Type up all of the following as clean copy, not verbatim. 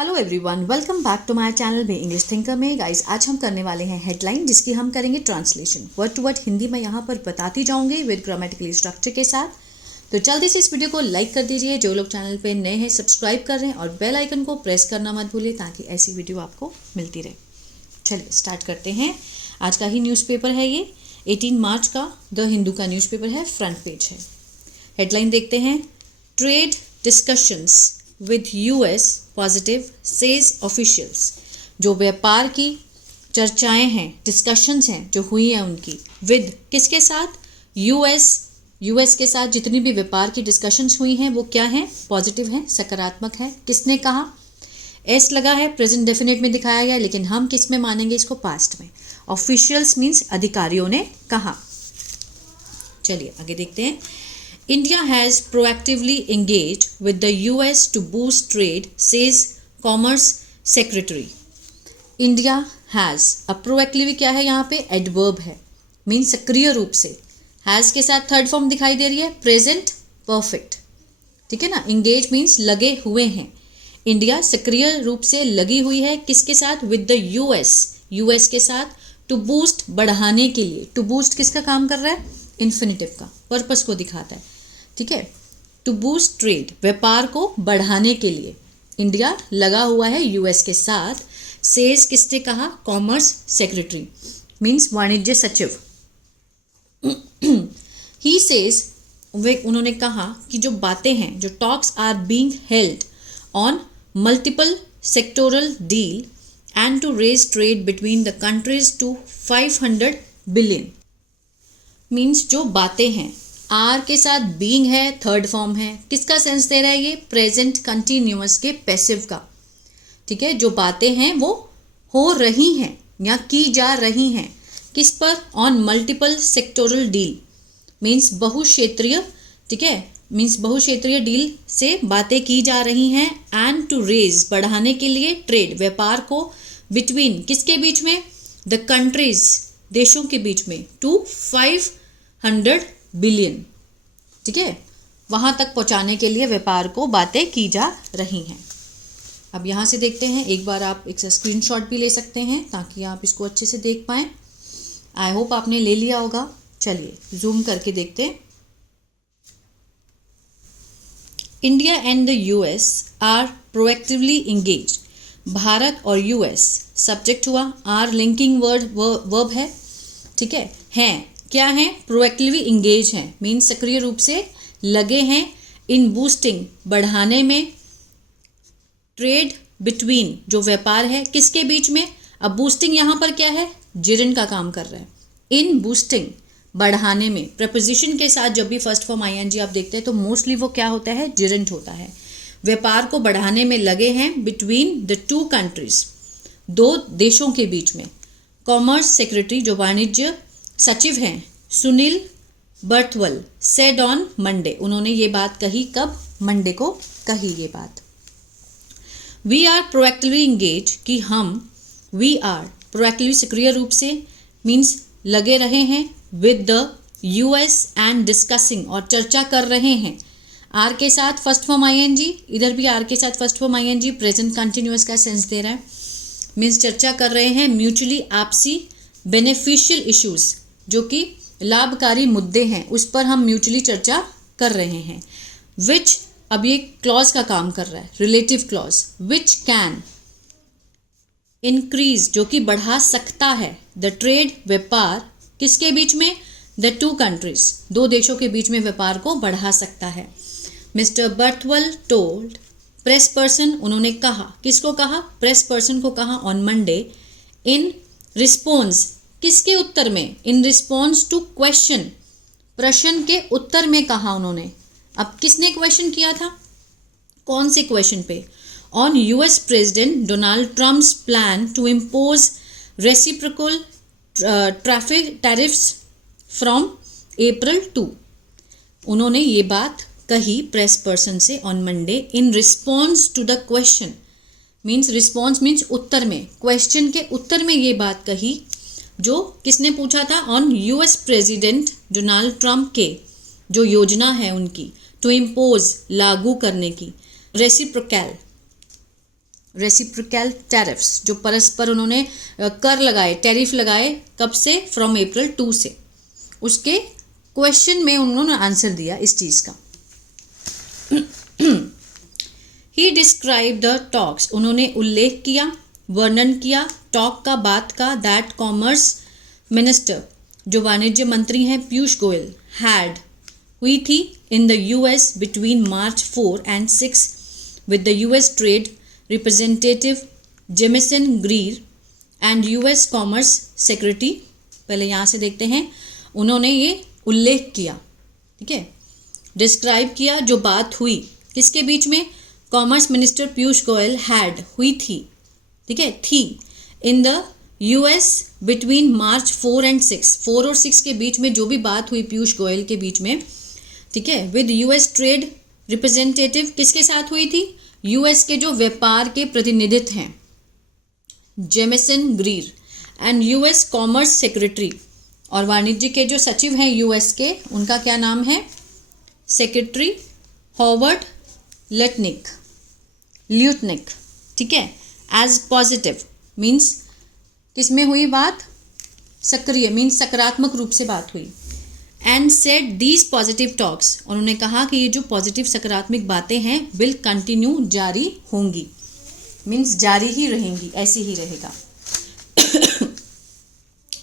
Hello everyone, welcome back to my channel में English thinker में। Guys, आज हम करने वाले हैं हेडलाइन, जिसकी हम करेंगे translation. Word to word Hindi में यहाँ पर बताती जाऊंगी विद ग्रामेटिकली स्ट्रक्चर के साथ। तो जल्दी से इस वीडियो को लाइक कर दीजिए, जो लोग चैनल पे नए हैं सब्सक्राइब कर रहे हैं, और बेल आइकन को प्रेस करना मत भूलिए ताकि ऐसी वीडियो आपको मिलती रहे। चलिए स्टार्ट करते हैं। आज का ही न्यूज़पेपर है ये, 18 मार्च का द हिंदू का न्यूज़पेपर है, फ्रंट पेज है। हेडलाइन देखते हैं। Trade discussions with US positive says officials. जो व्यापार की चर्चाएं हैं, डिस्कशंस हैं जो हुई हैं उनकी, विद किसके साथ? यूएस के साथ। जितनी भी व्यापार की डिस्कशंस हुई हैं वो क्या हैं? पॉजिटिव हैं, सकारात्मक है। किसने कहा? एस लगा है, प्रेजेंट डेफिनेट में दिखाया गया, लेकिन हम किस में मानेंगे इसको? पास्ट में। ऑफिशियल्स मीन्स अधिकारियों ने कहा। चलिए आगे देखते हैं। India has proactively engaged with the US to boost trade, says Commerce Secretary. India has, अब proactively क्या है यहाँ पे? एडवर्ब है, मीन सक्रिय रूप से। has के साथ थर्ड फॉर्म दिखाई दे रही है, प्रेजेंट परफेक्ट, ठीक है ना। इंगेज मीन्स लगे हुए हैं। इंडिया सक्रिय रूप से लगी हुई है, किसके साथ? विद द यूएस के साथ। टू बूस्ट, बढ़ाने के लिए। टू बूस्ट किसका काम कर रहा है? इन्फिनिटिव का, पर्पस को दिखाता है, ठीक है। टू बूस्ट ट्रेड, व्यापार को बढ़ाने के लिए इंडिया लगा हुआ है यूएस के साथ। सेज किसने कहा? कॉमर्स सेक्रेटरी मीन्स वाणिज्य सचिव। ही सेज, उन्होंने कहा कि जो बातें हैं, जो talks are being held on multiple sectoral deal and to raise trade between the countries to 500 billion. Means जो बातें हैं, आर के साथ बीइंग है, थर्ड फॉर्म है। किसका सेंस दे रहा है ये? प्रेजेंट कंटिन्यूअस के पैसिव का, ठीक है। जो बातें हैं वो हो रही हैं या की जा रही हैं, किस पर? On multiple sectoral deal means बहुक्षेत्रीय, ठीक है। मीन्स बहुक्षेत्रीय डील से बातें की जा रही हैं। एंड टू रेज, बढ़ाने के लिए, ट्रेड, व्यापार को, बिटवीन, किसके बीच में? द कंट्रीज, देशों के बीच में, टू 500 बिलियन, ठीक है। वहां तक पहुंचाने के लिए व्यापार को बातें की जा रही हैं। अब यहां से देखते हैं, एक बार आप एक स्क्रीनशॉट भी ले सकते हैं ताकि आप इसको अच्छे से देख पाएं। आई होप आपने ले लिया होगा। चलिए जूम करके देखते हैं। India and the US are proactively engage. Bharat और यूएस, सब्जेक्ट हुआ, आर लिंकिंग वर्ब है, ठीक है। हैं क्या है? प्रोएक्टिवली इंगेज हैं, मीन्स सक्रिय रूप से लगे हैं। इन बूस्टिंग, बढ़ाने में। ट्रेड बिटवीन, जो व्यापार है, किसके बीच में? अब बूस्टिंग यहाँ पर क्या है? जिरन का काम कर रहा है। इन बूस्टिंग, बढ़ाने में, प्रपोजिशन के साथ जब भी फर्स्ट फॉर्म आईएनजी आप देखते हैं तो मोस्टली वो क्या होता है? जिरंट होता है। व्यापार को बढ़ाने में लगे हैं, बिटवीन द टू कंट्रीज, दो देशों के बीच में। कॉमर्स सेक्रेटरी, जो वाणिज्य सचिव हैं, सुनील बर्थवल, सेड ऑन मंडे, उन्होंने ये बात कही कब? मंडे को कही ये बात। वी आर प्रोएक्टिवली इंगेज, कि हम, वी आर प्रोएक्टिवली सक्रिय रूप से, मीन्स लगे रहे हैं, with the US and discussing, और चर्चा कर रहे हैं। आर के साथ फर्स्ट फॉर्म आईएनजी, इधर भी आर के साथ first form ING, present continuous का सेंस दे रहा है, मीन्स चर्चा कर रहे हैं। म्यूचुअली, आपसी, बेनिफिशियल इश्यूज, जो कि लाभकारी मुद्दे हैं, उस पर हम म्यूचुअली चर्चा कर रहे हैं। विच, अब ये क्लॉज का काम कर रहा है, relative clause. Which can increase, जो कि बढ़ा सकता है, द ट्रेड, व्यापार, किसके बीच में? द टू कंट्रीज, दो देशों के बीच में व्यापार को बढ़ा सकता है। मिस्टर बर्थवल टोल्ड प्रेस पर्सन, उन्होंने कहा, किसको कहा? प्रेस पर्सन को कहा, ऑन मंडे, इन रिस्पॉन्स, किसके उत्तर में? इन रिस्पॉन्स टू क्वेश्चन, प्रश्न के उत्तर में कहा उन्होंने। अब किसने क्वेश्चन किया था? कौन से क्वेश्चन पे? On US president Donald Trump's plan to impose reciprocal traffic tariffs from April 2। उन्होंने ये बात कही प्रेस पर्सन से on Monday, in response to the question, means response means उत्तर में, क्वेश्चन के उत्तर में ये बात कही, जो किसने पूछा था? On US president Donald Trump के जो योजना है उनकी, टू इम्पोज, लागू करने की, रेसिप्रोकल, रेसिप्रोकल टैरिफ्स, जो परस्पर उन्होंने कर लगाए, टैरिफ लगाए, कब से? फ्रॉम अप्रैल 2 से। उसके क्वेश्चन में उन्होंने आंसर दिया इस चीज़ का। ही डिस्क्राइब द टॉक्स, उन्होंने उल्लेख किया, वर्णन किया, टॉक का, बात का, दैट कॉमर्स मिनिस्टर, जो वाणिज्य मंत्री हैं पीयूष गोयल, हैड, हुई थी, in the US between March 4 and 6 with the US Trade Representative Jameson Greer and US commerce secretary. पहले यहाँ से देखते हैं, उन्होंने ये उल्लेख किया, ठीक है, डिस्क्राइब किया, जो बात हुई किसके बीच में? Commerce minister Piyush Goyal had, हुई थी, ठीक है, थी, in the US between March 4 and 6, 4 और 6 के बीच में जो भी बात हुई पीयूष गोयल के बीच में, ठीक है, विद US ट्रेड रिप्रेजेंटेटिव, किसके साथ हुई थी? US के जो व्यापार के प्रतिनिधित्व हैं Jameson Greer, and US commerce secretary, और वाणिज्य के जो सचिव हैं US के, उनका क्या नाम है? सेक्रेटरी हॉवर्ड ल्यूटनिक, ठीक है। एज पॉजिटिव मीन्स किस में हुई बात? सक्रिय मीन्स सकारात्मक रूप से बात हुई। And said these positive talks, उन्होंने कहा कि ये जो पॉजिटिव सकारात्मक बातें हैं विल कंटिन्यू, जारी होंगी, मीन्स जारी ही रहेंगी, ऐसे ही रहेगा।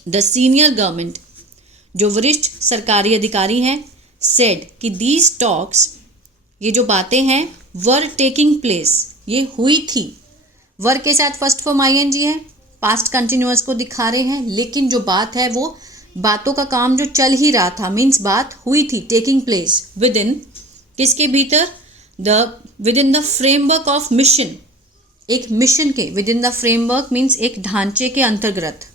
द सीनियर गवर्नमेंट, जो वरिष्ठ सरकारी अधिकारी हैं, सेड कि दीज टॉक्स, ये जो बातें हैं, वर टेकिंग प्लेस, ये हुई थी। वर के साथ फर्स्ट फॉर्म आईएनजी है, पास्ट कंटिन्यूअस को दिखा रहे हैं, लेकिन जो बात है वो बातों का काम जो चल ही रहा था, मीन्स बात हुई थी, टेकिंग प्लेस विद इन, किसके भीतर? With in the framework of mission, एक मिशन के, with in the framework means एक ढांचे के अंतर्गत,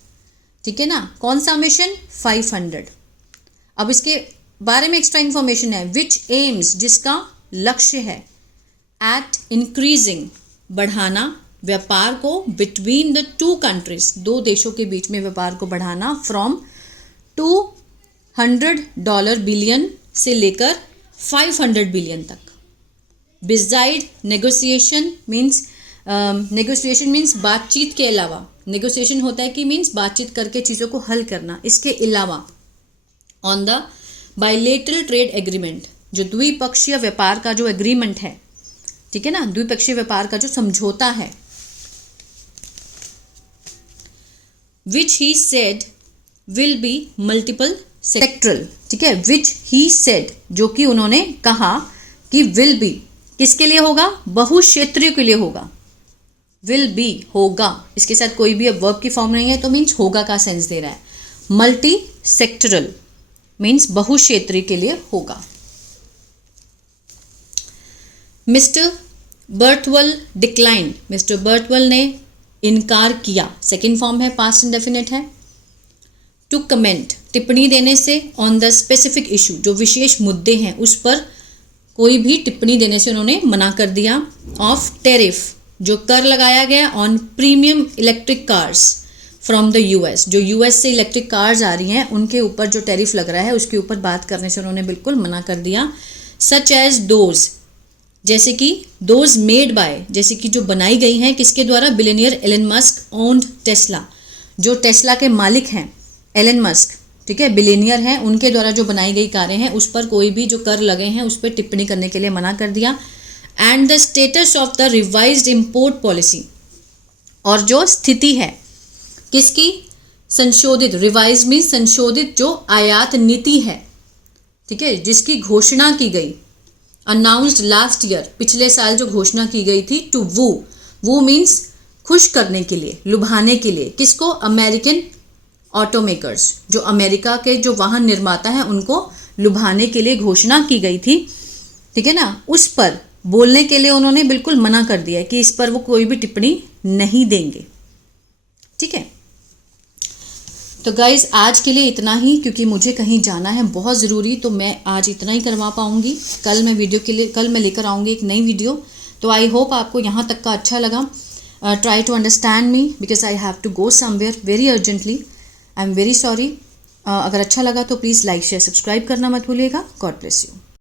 ठीक है ना। कौन सा मिशन? 500। अब इसके बारे में एक्स्ट्रा इंफॉर्मेशन है, विच एम्स, जिसका लक्ष्य है, एट इंक्रीजिंग, बढ़ाना, व्यापार को, बिटवीन द टू कंट्रीज, दो देशों के बीच में व्यापार को बढ़ाना, फ्रॉम $200 बिलियन से लेकर 500 बिलियन तक। Beside negotiation means, negotiation means बातचीत के अलावा, नेगोशिएशन होता है कि मीन्स बातचीत करके चीज़ों को हल करना, इसके अलावा on the bilateral trade agreement, जो द्विपक्षीय व्यापार का जो एग्रीमेंट है, ठीक है ना, द्विपक्षीय व्यापार का जो समझौता है, which he said will be multiple sectoral, ठीक है, विच ही सेड, जो कि उन्होंने कहा कि विल बी, किसके लिए होगा? बहुक्षेत्रीय के लिए होगा। विल बी, होगा, इसके साथ कोई भी अब वर्ब की फॉर्म नहीं है, तो मीन्स होगा का सेंस दे रहा है। मल्टी सेक्टरल मीन्स बहुक्षेत्रीय के लिए होगा। मिस्टर बर्थवेल डिक्लाइन, मिस्टर बर्थवेल ने इनकार किया, सेकेंड फॉर्म है, पास्ट इंडेफिनिट है। टू कमेंट, टिप्पणी देने से, ऑन द स्पेसिफिक इशू, जो विशेष मुद्दे हैं उस पर कोई भी टिप्पणी देने से उन्होंने मना कर दिया। ऑफ टैरिफ, जो कर लगाया गया on premium electric cars from the US, जो यूएस से इलेक्ट्रिक कार्स आ रही हैं उनके ऊपर जो टैरिफ लग रहा है उसके ऊपर बात करने से उन्होंने बिल्कुल मना कर दिया। सच एज दोज, जैसे कि दोज मेड बाय, जैसे कि जो बनाई गई हैं किसके द्वारा? Billionaire Elon Musk owned Tesla, जो टेस्ला के मालिक हैं एलन मस्क, ठीक है, बिलियनियर हैं, उनके द्वारा जो बनाई गई कारें हैं उस पर कोई भी जो कर लगे हैं उस पर टिप्पणी करने के लिए मना कर दिया। And the status of the revised import policy, और जो स्थिति है किसकी? संशोधित, रिवाइज में संशोधित जो आयात नीति है, ठीक है, जिसकी घोषणा की गई, अनाउंस्ड लास्ट ईयर, पिछले साल जो घोषणा की गई थी, टू वो मीन्स खुश करने के लिए, लुभाने के लिए, किसको? अमेरिकन ऑटोमेकर्स, जो अमेरिका के जो वाहन निर्माता हैं उनको लुभाने के लिए घोषणा की गई थी, ठीक है ना, उस पर बोलने के लिए उन्होंने बिल्कुल मना कर दिया कि इस पर वो कोई भी टिप्पणी नहीं देंगे, ठीक है। तो गाइज आज के लिए इतना ही, क्योंकि मुझे कहीं जाना है बहुत ज़रूरी, तो मैं आज इतना ही करवा पाऊँगी। कल मैं लेकर आऊँगी एक नई वीडियो। तो आई होप आपको यहाँ तक का अच्छा लगा। Try to understand me because I have to go somewhere very urgently. I am very sorry. अगर अच्छा लगा तो प्लीज़ लाइक शेयर सब्सक्राइब करना मत भूलिएगा। God bless you.